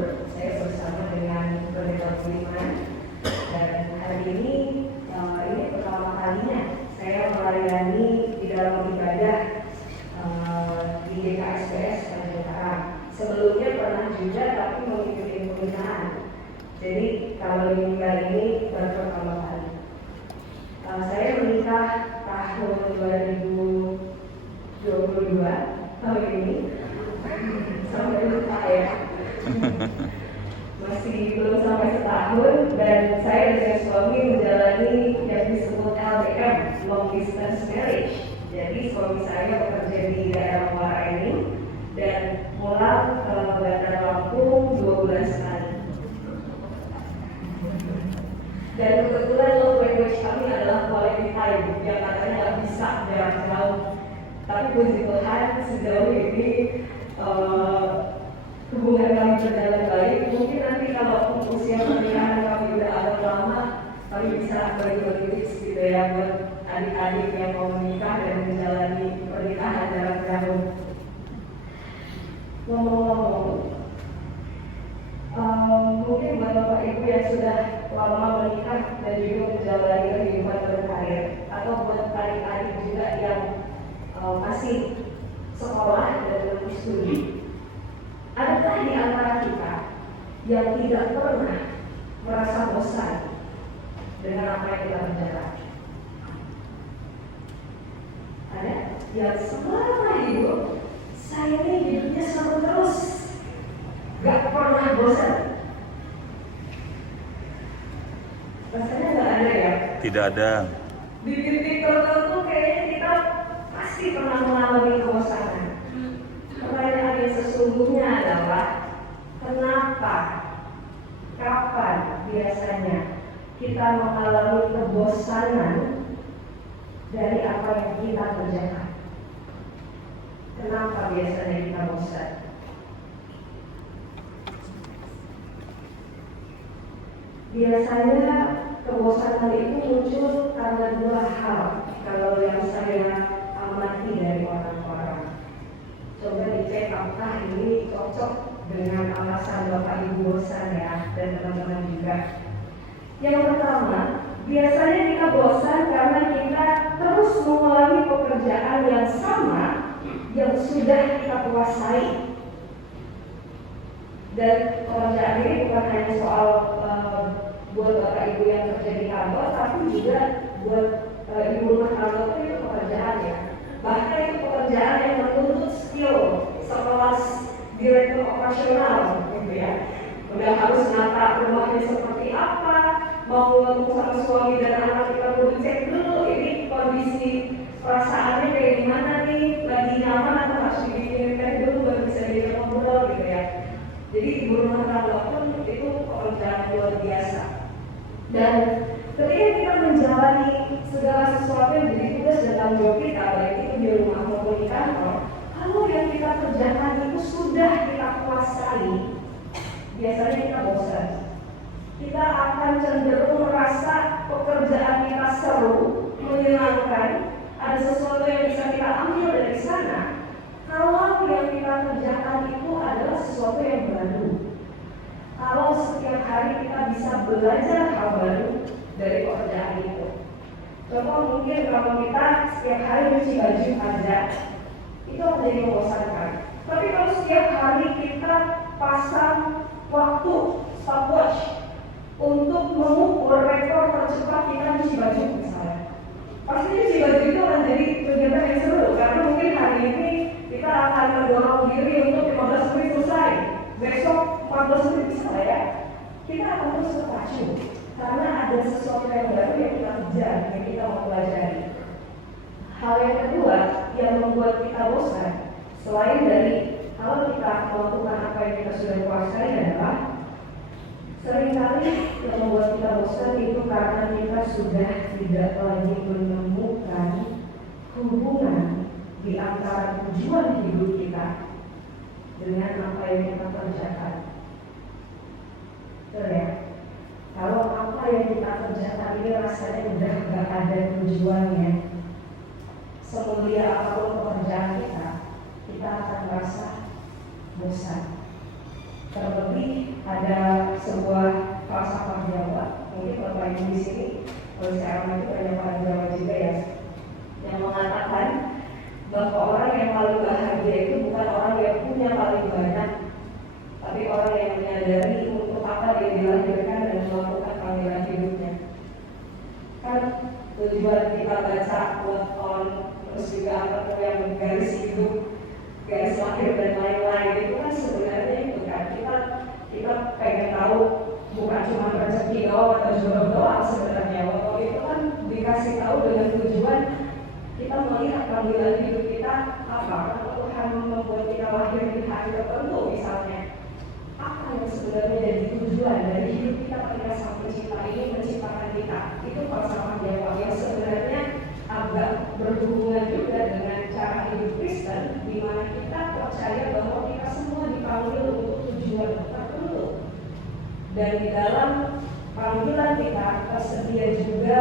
Bogor. Saya bersama dengan Pendeta Budiman, dan hari ini pertama kalinya saya melayani di dalam ibadah di GKSPS Tanjung Karang. Sebelumnya pernah juga, tapi mengikuti pembinaan. Jadi kalau di minggu ini baru pertama kali. Saya menikah tahun 2022 tahun ini. Sampai lupa ya. Masih belum sampai setahun, dan saya dengan suami menjalani yang disebut LDM, long distance marriage. Jadi suami saya bekerja di daerah Muara Enim dan pulang ke Bandar Lampung 2 bulan sekali. Dan kebetulan love language kami adalah quality time, yang katanya nggak bisa jarak jauh. Tapi puji Tuhan sejauh ini hubungan kami berjalan baik. Mungkin nanti kalau usia pernikahan kami udah agak lama, kami bisa bagi-bagi tips gitu ya buat adik-adik yang mau menikah dan menjalani pernikahan jarak jauh. Ngomong-ngomong, mungkin buat Bapak Ibu yang sudah lama menikah dan juga menjalani kehidupan berkarir, atau buat adik-adik juga yang masih sekolah dan lebih studi, adakah di antara kita yang tidak pernah merasa bosan dengan apa yang kita kerjakan? Ada yang selama hidup saya ini hidupnya sama terus, gak pernah bosan. Rasanya gak ada ya? Tidak ada. Di titik tertentu kayaknya kita pasti pernah mengalami kebosanan. Pertanyaan yang sesungguhnya adalah kenapa, kapan biasanya kita mengalami kebosanan dari apa yang kita kerjakan? Kenapa biasanya kita bosan? Biasanya kebosanan itu muncul karena 2 hal. Kalau yang saya amati dari orang-orang, coba dicek apakah ini cocok dengan alasan Bapak Ibu bosan ya, dan teman-teman juga. Yang pertama, biasanya kita bosan karena kita terus mengalami pekerjaan yang sama yang sudah kita kuasai. Dan pekerjaan ini bukan hanya soal buat Bapak Ibu yang kerja di kantor, tapi juga buat ibu rumah tangga itu pekerjaan ya. Bahkan itu pekerjaan yang menuntut skill sekelas direktur operasional gitu ya. Udah harus nata rumahnya seperti apa, mau ngomong sama suami dan anak kita perlu cek dulu ini kondisi perasaannya kayak gimana nih, lagi nyaman atau harus dibikin dulu baru bisa diajak ngobrol gitu ya. Jadi ibu rumah tangga pun itu pekerjaan luar biasa. Dan ketika kita menjalani segala sesuatu yang jadi tugas dan tanggung jawab kita, baik itu di rumah maupun di kantor, kalau yang kita kerjakan itu sudah kita kuasai, biasanya kita bosan. Kita akan cenderung merasa pekerjaan kita seru, menyenangkan, ada sesuatu yang bisa kita ambil dari sana. Kalau yang kita kerjakan itu adalah sesuatu yang baru, kalau setiap hari kita bisa belajar hal baru dari pekerjaan itu. Contoh mungkin kalau kita setiap hari cuci baju aja, itu menjadi membosankan. Tapi kalau setiap hari kita pasang waktu stopwatch untuk mengukur rekor tercepat kita cuci baju misalnya, pasti cuci baju itu akan jadi kegiatan yang seru, karena mungkin hari ini kita akan mendorong diri untuk 15 menit selesai, besok 14 menit bisa ya. Kita akan terus terpacu karena ada sesuatu yang baru yang kita kejar, yang kita mau pelajari. Hal yang kedua yang membuat kita bosan, selain dari kalau kita melakukan apa yang kita sudah kuasai, adalah seringkali yang membuat kita bosan itu karena kita sudah tidak lagi menemukan hubungan di antara tujuan hidup kita dengan apa yang kita kerjakan. Betul ya? Kalau apa yang kita kerjakan ini rasanya udah gak ada tujuannya, semulia apapun pekerjaan kita akan merasa bosan. Terlebih ada sebuah falsafah Jawa, mungkin Bapak Ibu di sini kalau sekarang itu banyak orang Jawa juga ya, yang mengatakan bahwa orang yang paling bahagia itu bukan orang yang punya paling banyak, tapi orang yang menyadari untuk apa dia dilahirkan dan melakukan panggilan hidupnya. Kan tujuan kita baca work on, terus juga apa tuh yang garis hidup, garis lahir dan lain-lain itu kan sebenarnya itu kan kita pengen tahu bukan cuma rezeki doang atau jodoh doang sebenarnya. Waktu itu kan dikasih tahu dengan tujuan kita melihat panggilan hidup kita apa. Kalau Tuhan membuat kita lahir di hari tertentu misalnya, apa yang sebenarnya jadi tujuan dari hidup kita ketika Sang Pencipta ini menciptakan kita. Itu falsafah Jawa yang sebenarnya agak berhubungan juga dengan cara hidup Kristen, di mana kita percaya bahwa kita semua dipanggil untuk tujuan tertentu, dan di dalam panggilan kita tersedia juga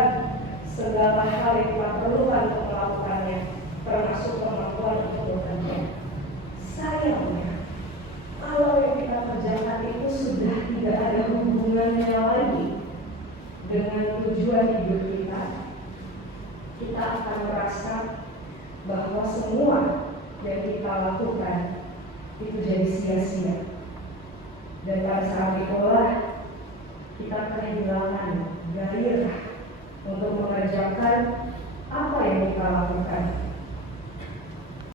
segala hal yang kita perlukan untuk melakukannya, termasuk kemampuan untuk bekerja. Sayangnya, kalau yang kita kerjakan itu sudah tidak ada hubungannya lagi dengan tujuan hidup kita, kita akan merasa bahwa semua yang kita lakukan itu jadi sia-sia. Dan pada saat itulah kita kehilangan gairah untuk mengerjakan apa yang kita lakukan.